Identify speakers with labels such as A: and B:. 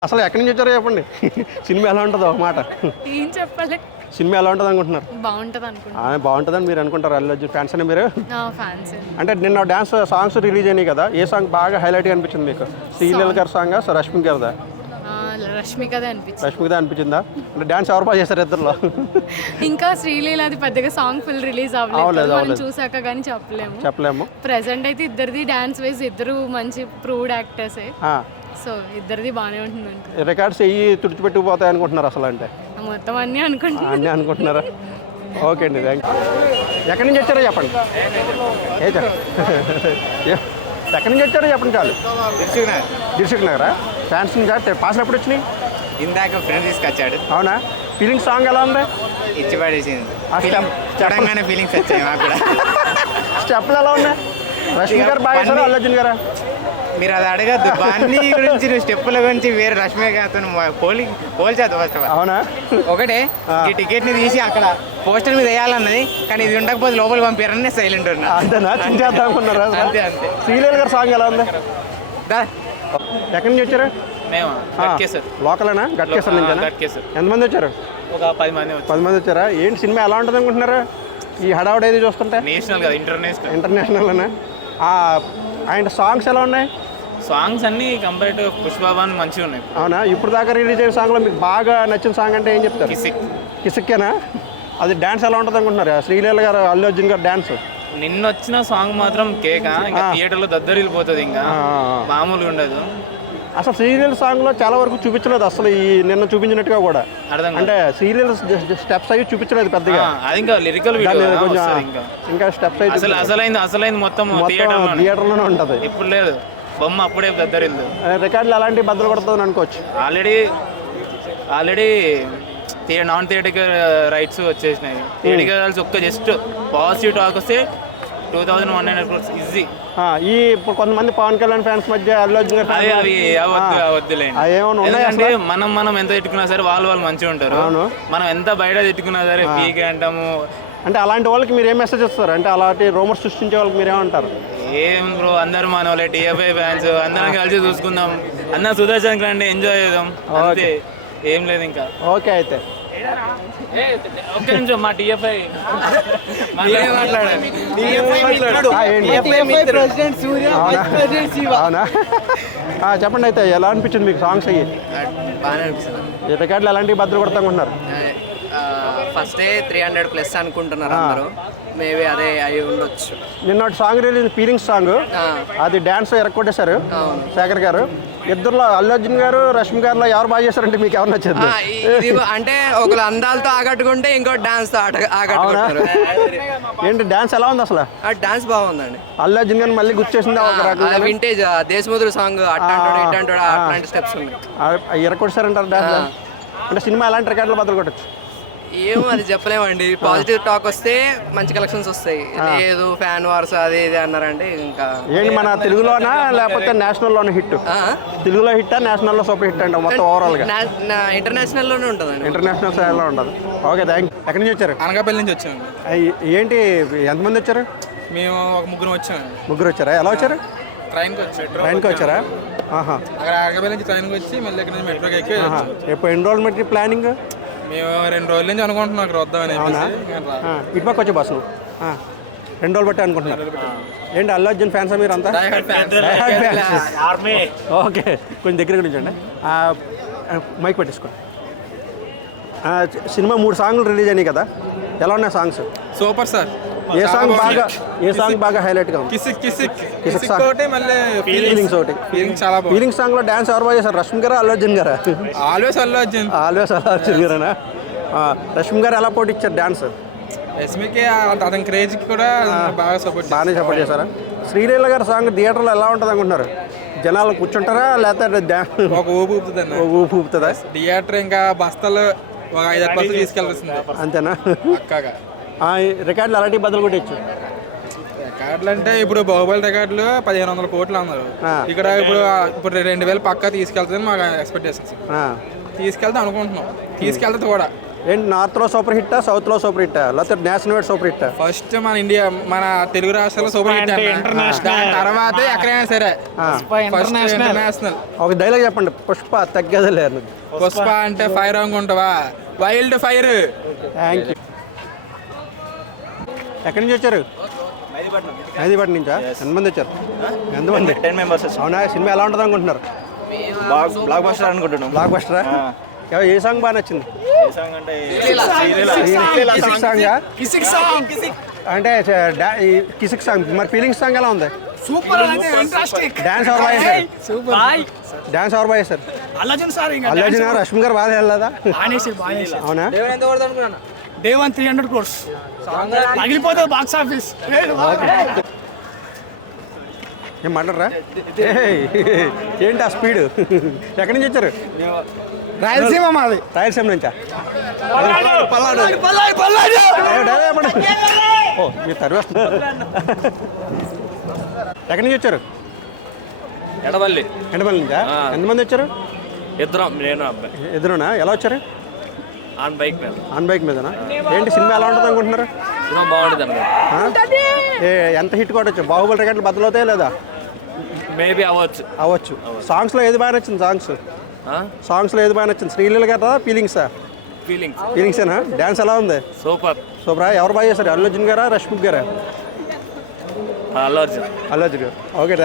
A: అసలు ఎక్కడి నుంచి వచ్చారో చెప్పండి. సినిమా ఎలా ఉంటుందో ఒక మాట.
B: ఏం చెప్పాలి?
A: సినిమా ఎలా ఉంటుంది అనుకుంటున్నారు?
B: బాగుంటుంది అనుకుంటున్నాను.
A: బాగుంటుందని మీరు అనుకుంటారు. అల్లు అర్జున్ ఫ్యాన్స్ అని మీరు?
B: ఫ్యాన్స్.
A: అంటే నిన్న డ్యాన్స్ సాంగ్స్ రిలీజ్ అయినాయి కదా, ఏ సాంగ్ బాగా హైలైట్గా అనిపించింది మీకు? శ్రీలీల గారి సాంగ్, రష్మి గారిదా?
B: రష్మికదే అనిపించింది.
A: రష్మికదే అనిపించిందా? అంటే డ్యాన్స్ ఎవరు బాగా చేస్తారు ఇద్దరులో?
B: ఇంకా శ్రీలీల అది పెద్దగా సాంగ్ ఫుల్ రిలీజ్ అవ్వలేదు, మనం చూసాక కానీ చెప్పలేము. ప్రెసెంట్ అయితే ఇద్దరిది డాన్స్ వైజ్ ఇద్దరు మంచి ప్రూవ్డ్ యాక్టర్సే, సో ఇద్దరిది బాగానే ఉంటుంది.
A: రికార్డ్స్ అయ్యి తుడిచిపెట్టుకుపోతాయి అనుకుంటున్నారు అసలు? అంటే
B: మొత్తం అన్నీ అనుకుంటున్నారా?
A: ఓకే అండి, థ్యాంక్ యూ. ఎక్కడి నుంచి వచ్చారో చెప్పండి. ఎక్కడి నుంచి వచ్చారో చెప్పండి చాలు. దిల్సుఖ్ నగరా? ఫ్యాన్స్ నుంచి పాసలు ఎప్పుడు వచ్చినాయి?
C: ఇందాక ఫ్రెండ్ తీసుకొచ్చాడు.
A: అవునా? ఫీలింగ్ సాంగ్ ఎలా ఉంది?
C: ఇచ్చి పడేసింది. చూడంగానే ఫీలింగ్స్ వచ్చాయి మాకు కూడా.
A: స్టెప్లు ఎలా ఉన్నాయి? రష్మి గారు బాగా చేశారు, అల్లు అర్జున్ గారా?
C: మీరు అది అడగద్దు. బన్నీ గురించి స్టెప్పుల గురించి వేరే రష్మి గారితో పోల్చదు. ఫస్ట్
A: అవునా?
C: ఒకటే ఈ టికెట్ ని తీసి అక్కడ పోస్టర్ మీద వేయాలన్నది, కానీ ఇది ఉండకపోతే లోపల పంపారని సైలెంట్ ఉన్నా.
A: అంతేనా? చించేద్దాం అనుకున్నారా?
C: అంతే.
A: శ్రీలీల గారి సాంగ్ ఎలా ఉంది? ఎక్కడి నుంచి వచ్చారు? లోకలేనా? గట్కేసర్ నుంచి. ఎంతమంది వచ్చారు?
C: ఒక 10 మంది.
A: 10 మంది వచ్చారా? ఏంటి సినిమా ఎలా ఉంటుంది అనుకుంటున్నారు ఈ హడావుడి ఏది చూస్తుంటే?
C: నేషనల్ కదా,
A: ఇంటర్నేషనల్. అండ్ సాంగ్స్ ఎలా ఉన్నాయి?
C: సాంగ్స్ అన్ని కంపేర్ టు పుష్పవాన్ మంచిగా ఉన్నాయి.
A: అవునా? ఇప్పుడు దాకా రిలీజ్ అయిన సాంగ్లో మీకు బాగా నచ్చిన సాంగ్ అంటే ఏం చెప్తారు? కిసిక్కేనా? అది డ్యాన్స్ ఎలా ఉంటుంది అనుకుంటున్నారు శ్రీలీల గారు, అల్లు అర్జున్ గారు డ్యాన్స్?
C: నిన్న వచ్చిన సాంగ్ మాత్రం కేక, ఇంకా థియేటర్లో దద్దరిల్లిపోతుంది, ఇంకా మామూలుగా ఉండదు.
A: అసలు శ్రీలీల సాంగ్లో చాలా వరకు చూపించలేదు అసలు, ఈ నిన్న చూపించినట్టుగా కూడా. అంటే శ్రీలీల స్టెప్స్ అవి చూపించలేదు పెద్దగా.
C: అది ఇంకా లిరికల్
A: ఇంకా స్టెప్స్ అయితే
C: అసలైంది మొత్తం
A: థియేటర్లోనే ఉంటుంది.
C: ఇప్పుడు లేదు, బొమ్మ అప్పుడే దద్దరిల్దు.
A: రికార్డులు అలాంటివి బద్దలు కొడుతుంది అనుకోవచ్చు.
C: ఆల్రెడీ నాన్ థియేటికల్ రైట్స్ వచ్చేసినాయి. థియేటికల్స్ ఒక్క జస్ట్ పాజిటివ్ టాక్ వస్తే 2100 crores ఈజీ.
A: ఇప్పుడు కొంతమంది పవన్ కళ్యాణ్ ఫ్యాన్స్ మధ్య అల్లు అర్జున్
C: ఎందుకంటే మనం ఎంత తిట్టుకున్నా సరే వాళ్ళు మంచిగా ఉంటారు. మనం ఎంత బయట తిట్టుకున్నా సరే పీకే అంటాము.
A: అంటే అలాంటి వాళ్ళకి మీరు ఏం మెసేజ్ ఇస్తారు? అంటే అలాంటి రూమర్స్ సృష్టించే వాళ్ళకి మీరు ఏమంటారు?
C: ఏం బ్రో, అందరు మన వాళ్ళే టీఎఫ్ఐ ఫ్యాన్స్, అందరం కలిసి చూసుకుందాం, అందరం సుదర్శన్ రండి, ఎంజాయ్ చేద్దాం, అంతే, ఏం లేదు ఇంకా.
A: ఓకే, అయితే
C: ఒక్క నిమిషం, మా టీఎఫ్ఐ
A: అవునా? చెప్పండి, అయితే ఎలా అనిపించింది మీకు సాంగ్స్ అయ్యి?
D: బాగానే అనిపిస్తుంది.
A: రికార్డులు ఎలాంటివి బద్దలు కొడతానుకుంటున్నారు?
D: ఫస్టే 300+ అనుకుంటున్నారు అందరూ, మేబీ అదే అయి ఉండొచ్చు.
A: నిన్న సాంగ్ రిలీజ్ ఫీలింగ్స్ సాంగ్, అది డ్యాన్స్ ఎరక్కొట్టేశారు శేఖర్ గారు. ఇద్దరులో అల్లు అర్జున్ గారు, రష్మి గారిలో ఎవరు బాగా చేశారంటే మీకు ఎవరు నచ్చింది?
D: అంటే ఒకరు అందాలతో ఆకట్టుకుంటే ఇంకో డాన్స్ తో ఆకట్టుకుంటారు.
A: ఏంటి డ్యాన్స్ ఎలా ఉంది అసలు?
D: డాన్స్ బాగుందండి.
A: అల్లు అర్జున్ గారిని మళ్ళీ గుర్తు చేసింది ఒక రకంగా.
D: వింటేజ్ దేశముద్రు సాంగ్ అట్లాంటి స్టెప్స్ ఉన్నాయి.
A: ఎరక్కొట్టేశారంటారు డాన్స్. అంటే సినిమా ఎలాంటి రికార్డులు బద్దలు కొట్టచ్చు?
D: ఏమో అది చెప్పలేమండి. పాజిటివ్ టాక్ వస్తే మంచి కలెక్షన్స్ వస్తాయి. లేదు ఫ్యాన్ వార్స్ అది ఇది అన్నారంటే ఇంకా
A: ఏంటి మన తెలుగులోనా లేకపోతే నేషనల్ లోనే హిట్? తెలుగులో హిట్టా, నేషనల్ లో సూపర్ హిట్ అంటే మొత్తం ఓవరాల్ గా?
D: ఇంటర్నేషనల్ లోనే ఉంటుందండి.
A: ఇంటర్నేషనల్ స్థాయిలో ఉండదు. Okay, thank you. ఎక్కడి నుంచి వచ్చారు?
E: అనకాపల్లి నుంచి వచ్చాము.
A: ఏంటి ఎంతమంది వచ్చారు?
E: మేము ఒక ముగ్గురు వచ్చాము.
A: ముగ్గురు వచ్చారా? ఎలా వచ్చారు? ట్రైన్కి వచ్చారా?
E: అక్కడ అనకాపల్లి నుంచి ట్రైన్కి వచ్చి మళ్ళీ ఇక్కడ నుంచి మెట్రోకి ఎక్కి
A: ఎప్పుడు ఎన్రోల్మెంట్ ప్లానింగ్?
E: మేము 2 రోజుల నుంచి అనుకుంటున్నాం అక్కడ వద్దామని.
A: ఇటుపక్క వచ్చే బస్సు 2 రోజులు బట్టి అనుకుంటున్నారు. ఏంటి అల్లు అర్జున్ ఫ్యాన్సా మీరు అంతా? ఓకే, కొంచెం దగ్గర నుంచి అండి, మైక్ పెట్టేసుకోండి. సినిమా 3 సాంగ్లు రిలీజ్ అయినాయి కదా, ఎలా ఉన్నాయి సాంగ్స్?
E: Super sir.
A: ఏ సాంగ్ బాగా హైలైట్ గా ఉంది?
E: ఫీలింగ్
A: సాంగ్ లో డాన్స్ ఎవరు బాగా చేశారు? రష్మి గారా, అల్లు అర్జున్ గారా?
E: ఆల్వేస్ అల్లు అర్జున్
A: గారేనా? రష్మి గారు ఎలా పోటీ ఇచ్చారు డాన్స్?
E: రష్మికి అతని క్రేజ్ కూడా బాగానే
A: సపోర్ట్ చేశారా? శ్రీలీల గారి సాంగ్ థియేటర్లో ఎలా ఉంటుంది అనుకుంటున్నారు? జనాలు కూర్చుంటారా లేకపోతే
E: ఒక ఊపు ఊపుతుందా? థియేటర్ ఇంకా బస్తాలు ఒక 5-6 బస్సులు తీసుకెళ్ళాల్సిందే.
A: అంతేనా?
E: పక్కాగా
A: రికార్డులు అలాంటి బదులు కొట్టచ్చు.
E: రికార్డులు అంటే ఇప్పుడు బాహుబలి రికార్డులు 1500 కోట్లు అన్నారు. ఇక్కడ ఇప్పుడు 2000 పక్కా తీసుకెళ్తుందని మాకు ఎక్స్పెక్టేషన్స్. తీసుకెళ్తే అనుకుంటున్నాం, తీసుకెళ్తే కూడా
A: ఏంటి నార్త్లో సూపర్ హిట్టా, సౌత్లో సూపర్ హిట్టా, లేకపోతే నేషనల్ వైడ్ సూపర్ హిట్టా?
E: ఫస్ట్ మన ఇండియా, మన తెలుగు రాష్ట్రాల్లో సూపర్ హిట్ దాని తర్వాత ఎక్కడైనా సరే ఫస్ట్ ఇంటర్నేషనల్.
A: ఒక డైలాగ్ చెప్పండి, పుష్ప తగ్గేదే అన్నది.
E: పుష్ప అంటే ఫైర్ అనుకుంటావా, వైల్డ్ ఫైర్.
A: Thank you. ఎక్కడి నుంచి వచ్చారు? హైదరాబాద్ నుంచా? ఎంతమంది వచ్చారు? ఎంతమంది?
C: 10 members.
A: అవునా? సినిమా ఎలా ఉంటుంది అనుకుంటున్నారు?
C: బ్లాక్ బస్టర్ అనుకుంటున్నాం.
A: బ్లాక్ బస్టరా? ఏ సాంగ్ బాగా నచ్చింది? కిసిక్ సాంగ్ అంటే ఈ కిసిక్ సాంగ్. మరి ఫీలింగ్స్ సాంగ్ ఎలా ఉంది?
F: సూపర్,
A: డాన్స్ ఎవరు బాగా చేశారు? డాన్స్ ఎవరు బాగా చేశారు? అల్లు రష్మి గారు బాగా వెళ్ళదా? అవునా?
F: డే 1 300 crores పగిలిపోతుంది బాక్స్ ఆఫీస్.
A: ఏం మాట్లాడరా? ఏంటి ఆ స్పీడ్? ఎక్కడి నుంచి వచ్చారు?
F: రాయలసీమ మాది.
A: రాయలసీమ నుంచా? ఓ మీరు తరివేస్తున్నారు. ఎక్కడి నుంచి వచ్చారు?
C: ఎడవల్లి.
A: ఎండపల్లి నుంచా? ఎంతమంది వచ్చారు?
C: ఇద్దరం, నేను అబ్బాయి.
A: ఎదురునా? ఎలా వచ్చారు?
C: ఆన్ బైక్ మీద.
A: ఆన్ బైక్ మీదనా? ఏంటి సినిమా ఎలా ఉంటుంది అనుకుంటున్నారు?
C: సినిమా బాగుంటుంది అనుకుంటా.
A: ఎంత హిట్ కొట్టచ్చు? బాహుబలి రికార్డులు బద్దలవుతాయి లేదా?
C: మేబీ అవ్వచ్చు.
A: అవ్వచ్చు. సాంగ్స్లో ఏది బాగా నచ్చింది? సాంగ్స్లో ఏది బాగా నచ్చింది? శ్రీలీల గారా ఫీలింగ్సా? ఫీలింగ్సేనా? డ్యాన్స్ ఎలా ఉంది?
C: సూపర్.
A: సూపరా? ఎవరు బాగా చేశారు? అల్లు అర్జున్ గారా, రష్మిక్ గారా?
C: అల్లు అర్జున్.
A: అల్లు అర్జున్ గారు. ఓకే.